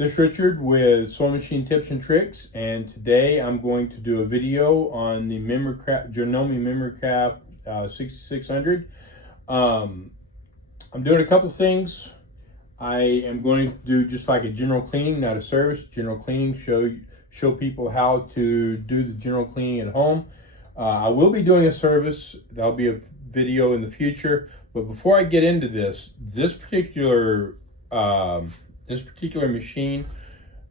This is Richard with Sewing Machine Tips and Tricks, and today I'm going to do a video on the Janome MemoryCraft 6600. I'm doing a couple things. I am going to do just like a general cleaning, not a service. General cleaning, show people how to do the general cleaning at home. I will be doing a service. That'll be a video in the future. But before I get into this particular machine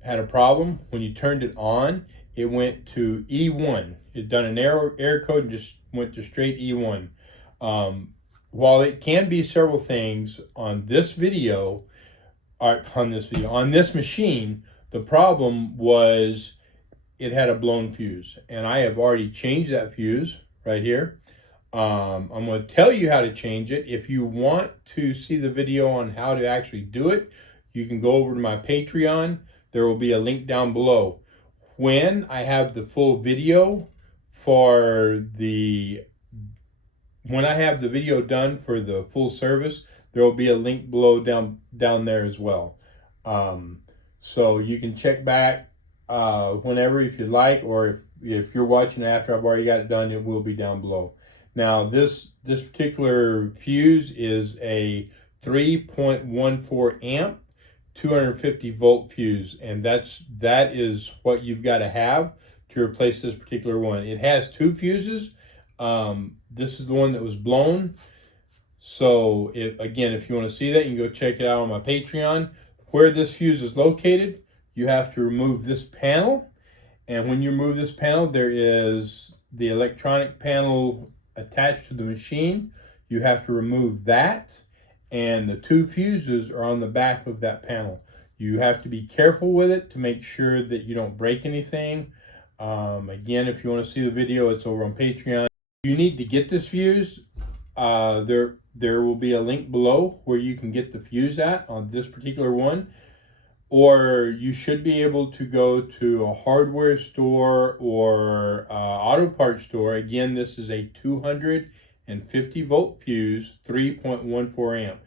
had a problem. When you turned it on, it went to E1. It done an error code and just went to straight E1. While it can be several things on this machine, the problem was it had a blown fuse, and I have already changed that fuse right here. I'm going to tell you how to change it. If you want to see the video on how to actually do it, you can go over to my Patreon. There will be a link down below. When I have the full video when I have the video done for the full service, there will be a link below down there as well. So you can check back whenever if you like, or if you're watching after I've already got it done, it will be down below. Now this particular fuse is a 3.14 amp 250 volt fuse, and that is what you've got to have to replace this particular one. It has two fuses. This is the one that was blown. So again, if you want to see that, you can go check it out on my Patreon. Where this fuse is located, you have to remove this panel, and when you remove this panel, there is the electronic panel attached to the machine. You have to remove that, and the two fuses are on the back of that panel. You have to be careful with it to make sure that you don't break anything. Again, if you want to see the video, it's over on Patreon. You need to get this fuse. There will be a link below where you can get the fuse at on this particular one, or you should be able to go to a hardware store or auto parts store. Again, this is a 250 volt fuse, 3.14 amp.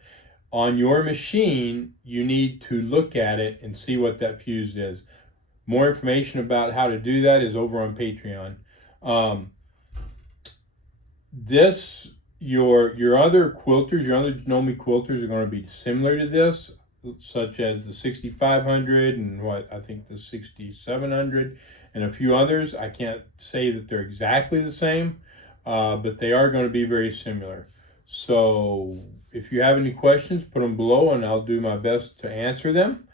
On your machine, you need to look at it and see what that fuse is. More information about how to do that is over on Patreon. Your other quilters, your other Janome quilters are going to be similar to this, such as the 6500 and I think the 6700 and a few others. I can't say that they're exactly the same, but they are going to be very similar. So if you have any questions, put them below and I'll do my best to answer them.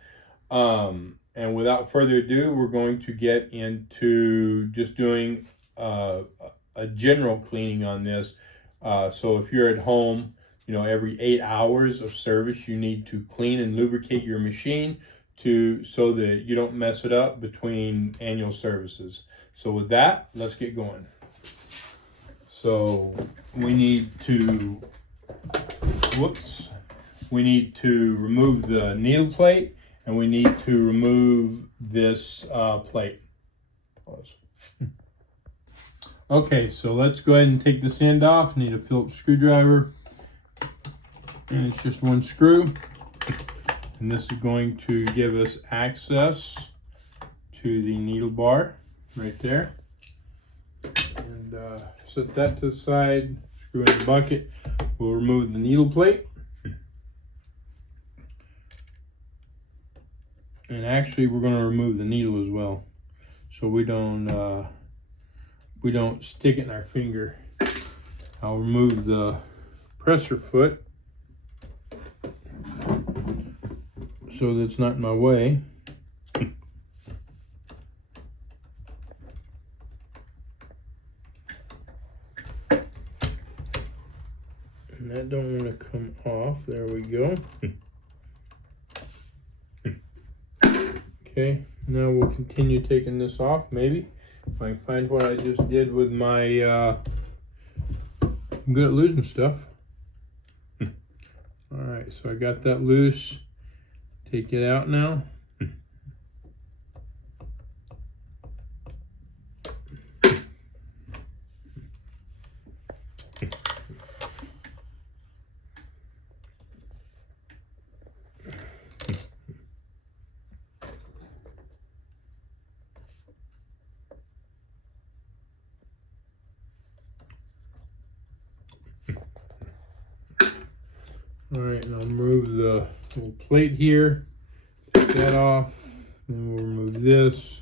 And without further ado, we're going to get into just doing a general cleaning on this. So if you're at home, every 8 hours of service, you need to clean and lubricate your machine so that you don't mess it up between annual services. So with that, let's get going. So we need to remove the needle plate, and we need to remove this plate. Pause. Okay, so let's go ahead and take this end off. Need a Phillips screwdriver, and it's just one screw, and this is going to give us access to the needle bar right there. And set that to the side, screw in the bucket. We'll remove the needle plate, and actually we're going to remove the needle as well, so we don't stick it in our finger. I'll remove the presser foot so that it's not in my way. And that don't want to come off. There we go. Okay, now we'll continue taking this off, maybe. If I can find what I just did with my, I'm good at losing stuff. All right, so I got that loose. Take it out now. All right, and I'll remove the little plate here. Take that off. And we'll remove this.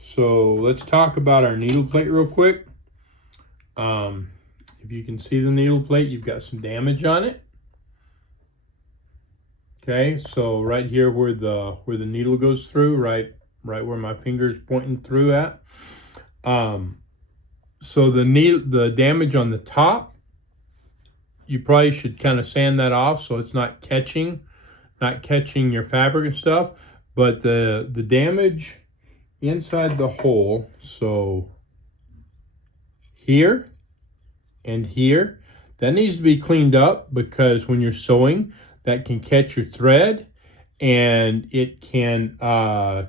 So let's talk about our needle plate real quick. If you can see the needle plate, you've got some damage on it. Okay, so right here where the needle goes through, right where my finger is pointing through at. So the damage on the top, you probably should kind of sand that off so it's not catching your fabric and stuff. But the damage inside the hole, so here and here, that needs to be cleaned up, because when you're sewing, that can catch your thread and it can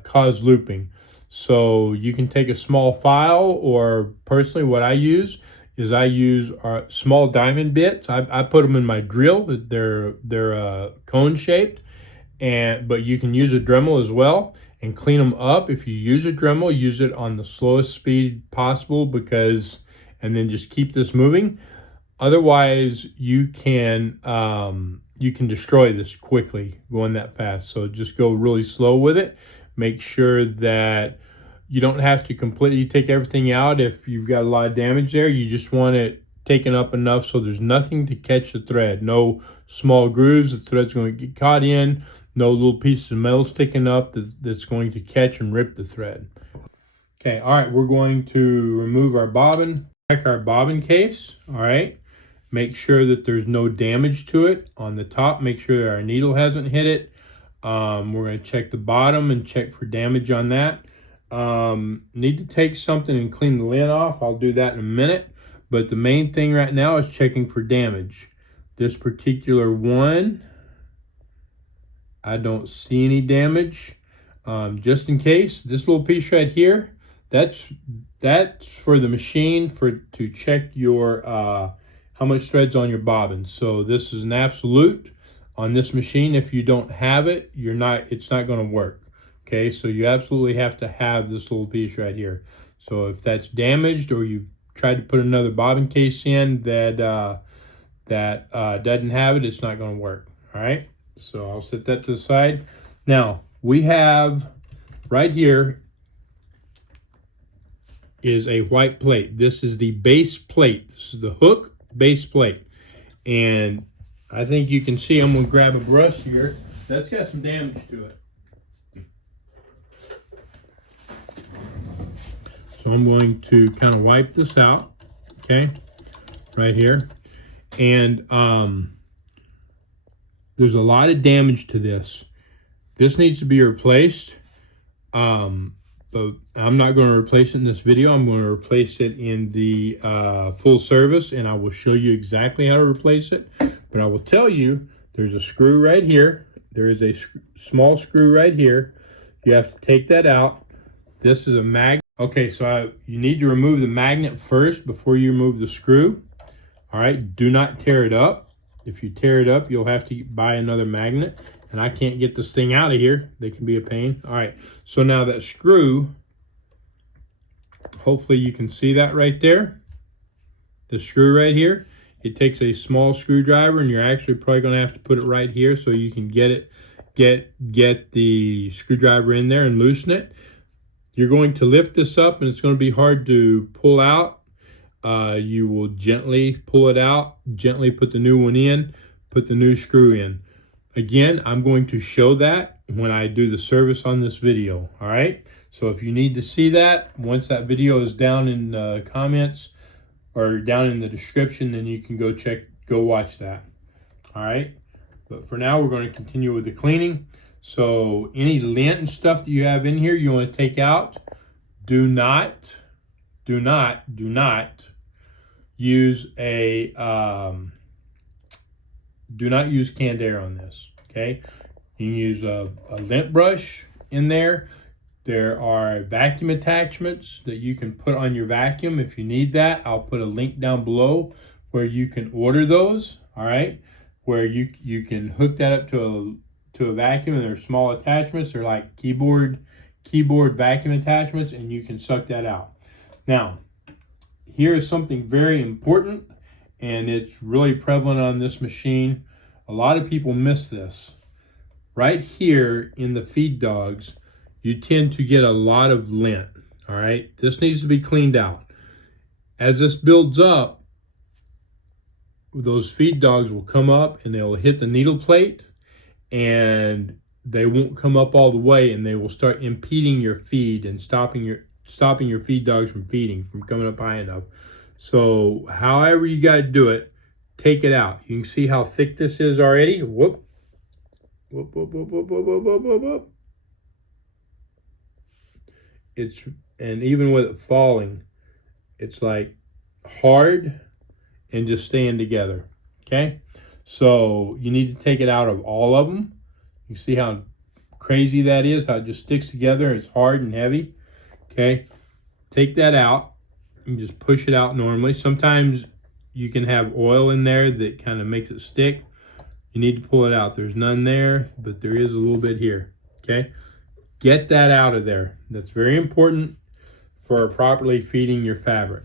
cause looping. So you can take a small file, or personally what I use is small diamond bits. I put them in my drill. They're cone shaped, but you can use a Dremel as well and clean them up. If you use a Dremel, use it on the slowest speed possible, and then just keep this moving. Otherwise, you can destroy this quickly going that fast. So just go really slow with it. Make sure that you don't have to completely take everything out if you've got a lot of damage there. You just want it taken up enough so there's nothing to catch the thread. No small grooves the thread's going to get caught in. No little pieces of metal sticking up that's going to catch and rip the thread. Okay, all right, we're going to remove our bobbin. Check our bobbin case, all right. Make sure that there's no damage to it on the top. Make sure that our needle hasn't hit it. We're going to check the bottom and check for damage on that. Need to take something and clean the lid off. I'll do that in a minute. But the main thing right now is checking for damage. This particular one, I don't see any damage. Just in case, this little piece right here, that's for the machine to check your how much thread's on your bobbin. So this is an absolute on this machine. If you don't have it, it's not going to work. Okay, so you absolutely have to have this little piece right here. So if that's damaged, or you tried to put another bobbin case in that doesn't have it, it's not going to work. All right, so I'll set that to the side. Now we have right here is a white plate. This is the base plate. This is the hook base plate, and I think you can see, I'm going to grab a brush here. That's got some damage to it. So I'm going to kind of wipe this out, okay, right here. And there's a lot of damage to this. This needs to be replaced, but I'm not going to replace it in this video. I'm going to replace it in the full service, and I will show you exactly how to replace it. But I will tell you, there's a screw right here. There is a small screw right here. You have to take that out. This is a magnet. Okay, so you need to remove the magnet first before you remove the screw. All right, do not tear it up. If you tear it up, you'll have to buy another magnet. And I can't get this thing out of here. They can be a pain. All right, so now that screw, hopefully you can see that right there. The screw right here. It takes a small screwdriver, and you're actually probably going to have to put it right here so you can get the screwdriver in there and loosen it. You're going to lift this up, and it's going to be hard to pull out. You will gently pull it out, gently put the new one in, put the new screw in. Again, I'm going to show that when I do the service on this video, all right? So if you need to see that, once that video is down in the comments or down in the description, then you can go watch that, all right? But for now, we're going to continue with the cleaning. So any lint and stuff that you have in here, you want to take out. Do not use do not use canned air on this, okay? You can use a lint brush in there. There are vacuum attachments that you can put on your vacuum if you need that. I'll put a link down below where you can order those, all right? Where you can hook that up to a vacuum, and they're small attachments. They're like keyboard vacuum attachments, and you can suck that out. Now, here is something very important, and it's really prevalent on this machine. A lot of people miss this. Right here in the feed dogs, you tend to get a lot of lint. All right, this needs to be cleaned out. As this builds up, those feed dogs will come up and they'll hit the needle plate, and they won't come up all the way, and they will start impeding your feed and stopping your feed dogs from feeding, from coming up high enough. So however you got to do it, take it out. You can see how thick this is already. Whoop. Whoop, whoop, whoop, whoop, whoop, whoop, whoop, whoop. And even with it falling, it's like hard and just staying together. Okay, so you need to take it out of all of them. You see how crazy that is, how it just sticks together. It's hard and heavy. Okay, take that out and just push it out normally. Sometimes you can have oil in there that kind of makes it stick. You need to pull it out. There's none there, but there is a little bit here. Okay, get that out of there. That's very important for properly feeding your fabric.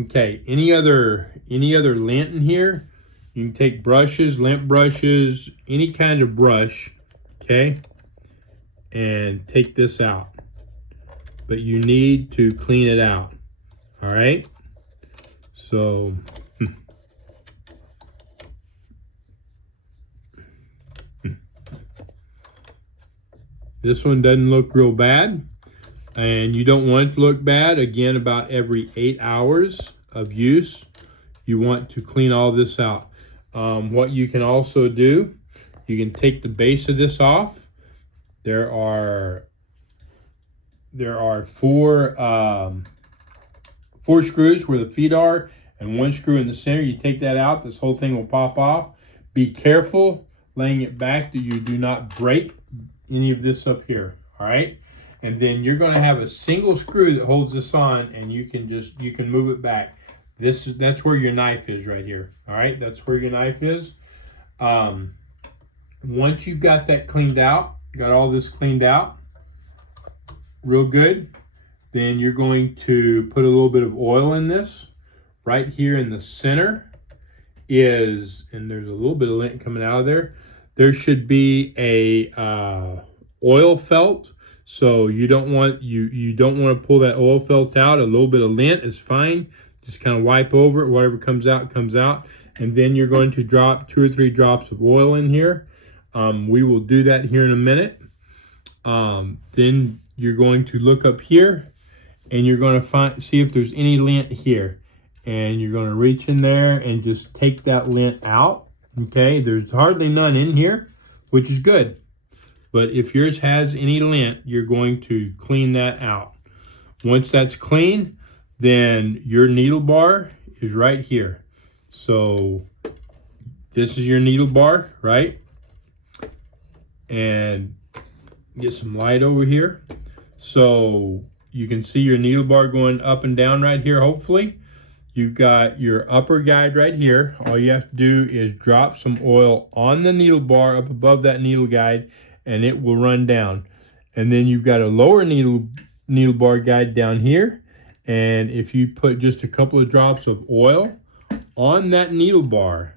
Okay, any other lint in here? You can take brushes, lint brushes, any kind of brush, okay, and take this out. But you need to clean it out. All right, so this one doesn't look real bad, and you don't want it to look bad. Again, about every 8 hours of use, you want to clean all this out. What you can also do, you can take the base of this off. There are four screws where the feet are, and one screw in the center. You take that out, this whole thing will pop off. Be careful laying it back that you do not break any of this up here. All right, and then you're going to have a single screw that holds this on, and you can move it back. That's where your knife is right here. All right, that's where your knife is. Once you've got that cleaned out, got all this cleaned out real good, then you're going to put a little bit of oil in this. Right here in the center is, and there's a little bit of lint coming out of there. There should be a oil felt. So you don't want to pull that oil felt out. A little bit of lint is fine. Just kind of wipe over it. Whatever comes out, comes out. And then you're going to drop 2 or 3 drops of oil in here. We will do that here in a minute. Then you're going to look up here, and you're going to see if there's any lint here. And you're going to reach in there and just take that lint out. Okay, there's hardly none in here, which is good. But if yours has any lint, you're going to clean that out. Once that's clean, then your needle bar is right here. So this is your needle bar, right? And get some light over here. So you can see your needle bar going up and down right here, hopefully. You've got your upper guide right here. All you have to do is drop some oil on the needle bar up above that needle guide, and it will run down. And then you've got a lower needle bar guide down here. And if you put just a couple of drops of oil on that needle bar.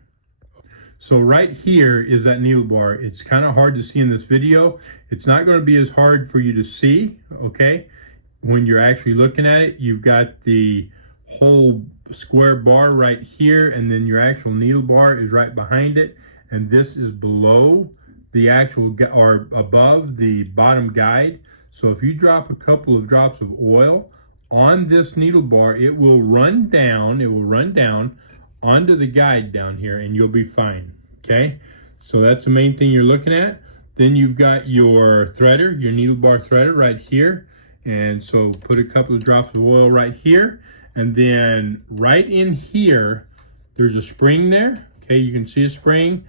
So right here is that needle bar. It's kind of hard to see in this video. It's not going to be as hard for you to see, okay? When you're actually looking at it, you've got the whole square bar right here, and then your actual needle bar is right behind it, and this is below the actual, or above the bottom guide. So if you drop a couple of drops of oil on this needle bar, it will run down onto the guide down here, and you'll be fine. Okay, so that's the main thing you're looking at. Then you've got your threader, your needle bar threader right here, and so put a couple of drops of oil right here. And then right in here, there's a spring there. Okay, you can see a spring.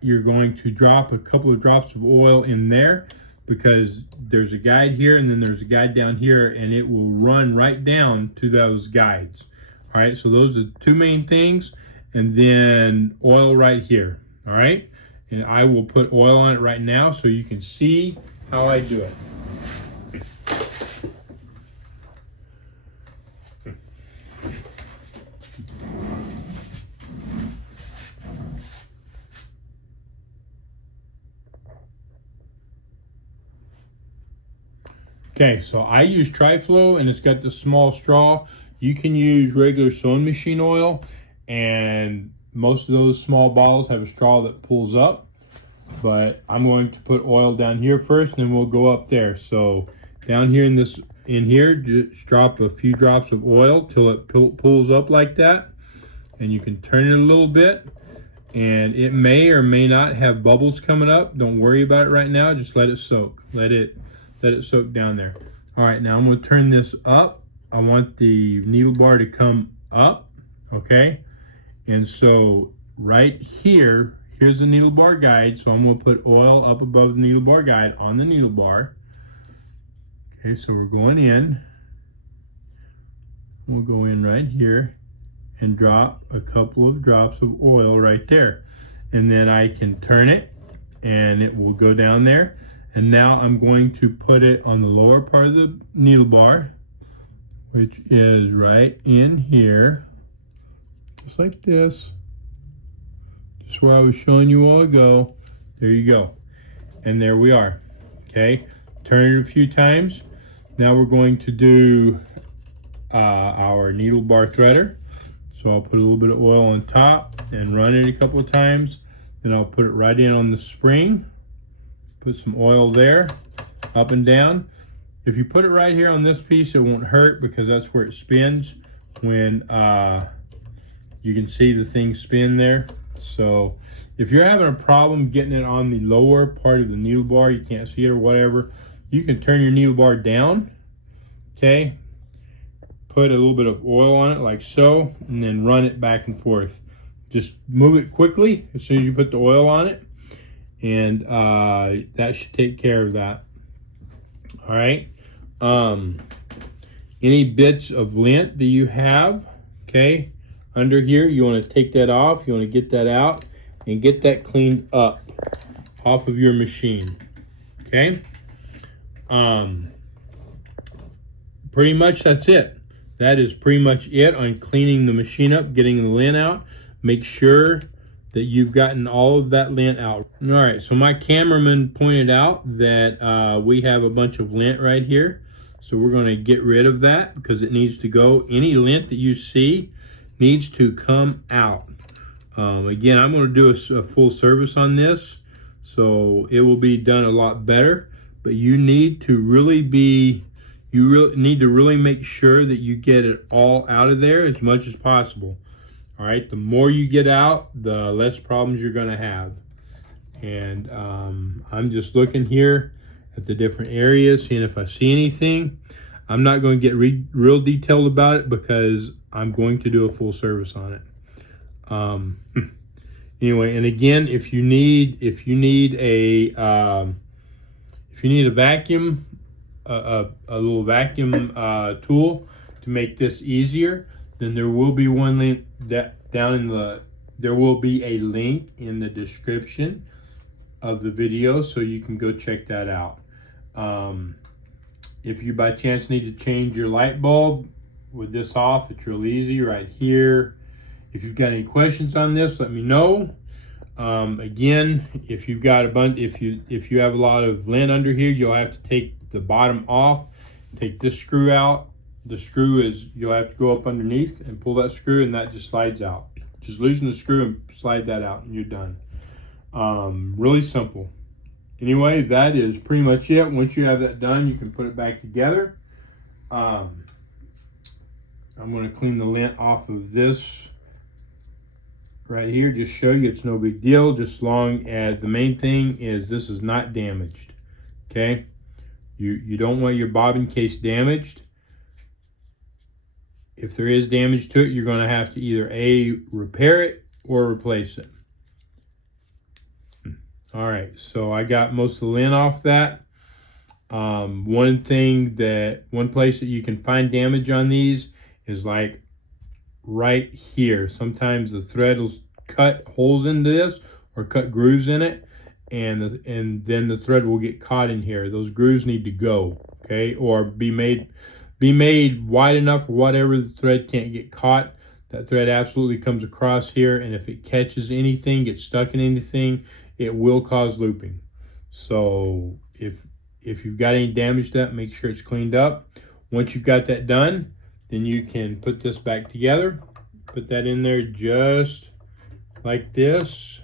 You're going to drop a couple of drops of oil in there, because there's a guide here and then there's a guide down here, and it will run right down to those guides. All right, so those are the two main things. And then oil right here. All right, and I will put oil on it right now so you can see how I do it. Okay, so I use Tri-Flow and it's got the small straw. You can use regular sewing machine oil, and most of those small bottles have a straw that pulls up. But I'm going to put oil down here first, and then we'll go up there. So down here in here, just drop a few drops of oil till it pulls up like that, and you can turn it a little bit. And it may or may not have bubbles coming up. Don't worry about it right now. Just let it soak. Let it soak down there. All right, now I'm going to turn this up. I want the needle bar to come up, okay? And so right here, here's the needle bar guide. So I'm going to put oil up above the needle bar guide on the needle bar. Okay, so we're going in. We'll go in right here and drop a couple of drops of oil right there. And then I can turn it and it will go down there. And now I'm going to put it on the lower part of the needle bar, which is right in here, just like this. Just where I was showing you a while ago. There you go. And there we are. Okay, turn it a few times. Now we're going to do our needle bar threader. So I'll put a little bit of oil on top and run it a couple of times. Then I'll put it right in on the spring. Put some oil there, up and down. If you put it right here on this piece, it won't hurt because that's where it spins when you can see the thing spin there. So if you're having a problem getting it on the lower part of the needle bar, you can't see it or whatever, you can turn your needle bar down, okay? Put a little bit of oil on it like so, and then run it back and forth. Just move it quickly as soon as you put the oil on it, and that should take care of that. All right. Any bits of lint that you have, okay, under here, you want to take that off. You want to get that out and get that cleaned up off of your machine. Okay. Pretty much that's it. That is pretty much it on cleaning the machine up, getting the lint out. Make sure that you've gotten all of that lint out. All right, so my cameraman pointed out that we have a bunch of lint right here. So we're going to get rid of that because it needs to go. Any lint that you see needs to come out. Again, I'm going to do a full service on this, so it will be done a lot better. But you need to really need to really make sure that you get it all out of there as much as possible. All right, the more you get out, the less problems you're going to have. And I'm just looking here at the different areas, seeing if I see anything. I'm not going to get real detailed about it because I'm going to do a full service on it. Anyway, and again, if you need a vacuum, a little vacuum tool to make this easier, then there will be one link there will be a link in the description of the video, so you can go check that out. If you by chance need to change your light bulb with this off, it's real easy right here. If you've got any questions on this, let me know. Again, if you've got if you have a lot of lint under here, you'll have to take the bottom off, take this screw out. The screw you'll have to go up underneath and pull that screw, and that just slides out. Just loosen the screw and slide that out, and you're done. Really simple. Anyway, that is pretty much it. Once you have that done, you can put it back together. I'm going to clean the lint off of this right here. Just show you it's no big deal, just long as the main thing is this is not damaged. Okay, you don't want your bobbin case damaged. If there is damage to it, you're going to have to either repair it or replace it. All right, so I got most of the lint off that. One place that you can find damage on these is like right here. Sometimes the thread will cut holes into this or cut grooves in it, and then the thread will get caught in here. Those grooves need to go, okay, or be made wide enough, whatever, the thread can't get caught. That thread absolutely comes across here, and if it catches anything, gets stuck in anything, it will cause looping. So if if you've got any damage to that, make sure it's cleaned up. Once you've got that done, then you can put this back together. Put that in there just like this,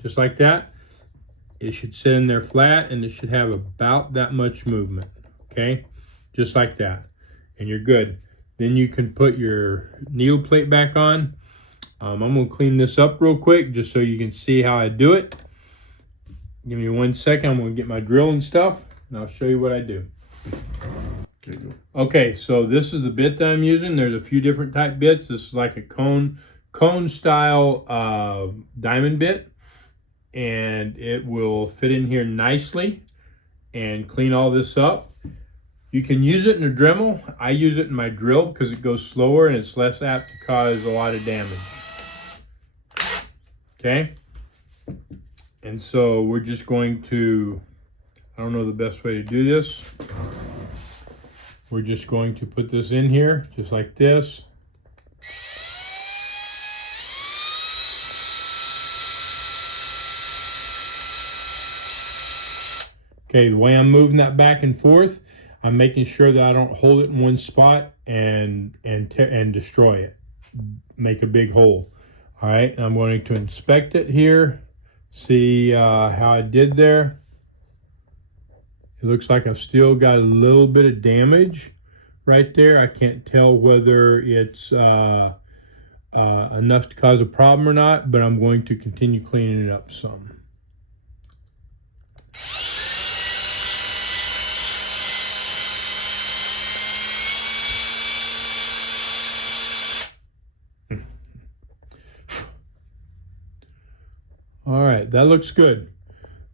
just like that. It should sit in there flat, and it should have about that much movement, okay? Just like that, and you're good. Then you can put your needle plate back on. I'm gonna clean this up real quick just so you can see how I do it. Give me 1 second, I'm gonna get my drill and stuff, and I'll show you what I do. Okay, so this is the bit that I'm using. There's a few different type bits. This is like a cone style diamond bit, and it will fit in here nicely and clean all this up. You can use it in a Dremel. I use it in my drill because it goes slower and it's less apt to cause a lot of damage. Okay, and so we're just going to, I don't know the best way to do this. We're just going to put this in here, just like this. Okay, the way I'm moving that back and forth, I'm making sure that I don't hold it in one spot and destroy it, make a big hole. All right, and I'm going to inspect it here, see how I did there. It looks like I've still got a little bit of damage right there. I can't tell whether it's enough to cause a problem or not, but I'm going to continue cleaning it up some. All right, that looks good.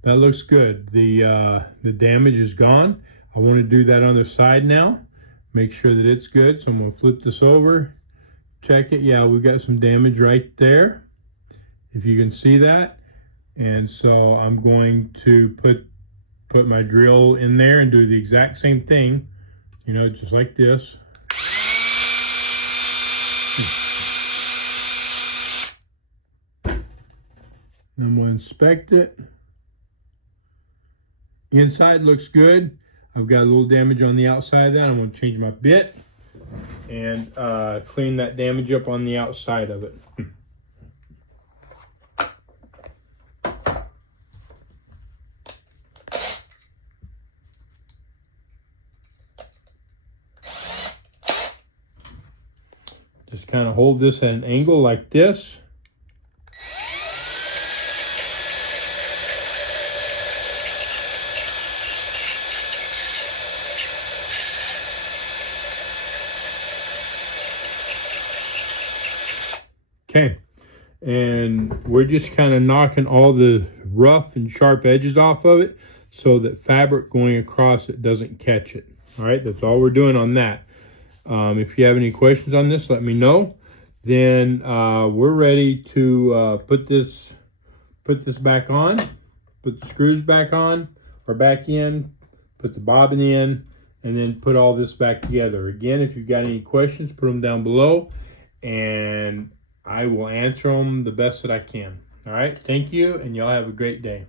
That looks good. The damage is gone. I want to do that on the side now. Make sure that it's good. So I'm going to flip this over. Check it. Yeah, we've got some damage right there, if you can see that. And so I'm going to put my drill in there and do the exact same thing, you know, just like this. I'm going to inspect it. Inside looks good. I've got a little damage on the outside of that. I'm going to change my bit and clean that damage up on the outside of it. Just kind of hold this at an angle like this. Okay, and we're just kind of knocking all the rough and sharp edges off of it so that fabric going across it doesn't catch it. All right, that's all we're doing on that. If you have any questions on this, let me know. Then we're ready to put this back on, put the screws back on or back in, put the bobbin in, and then put all this back together. Again, if you've got any questions, put them down below, and I will answer them the best that I can. All right, thank you, and y'all have a great day.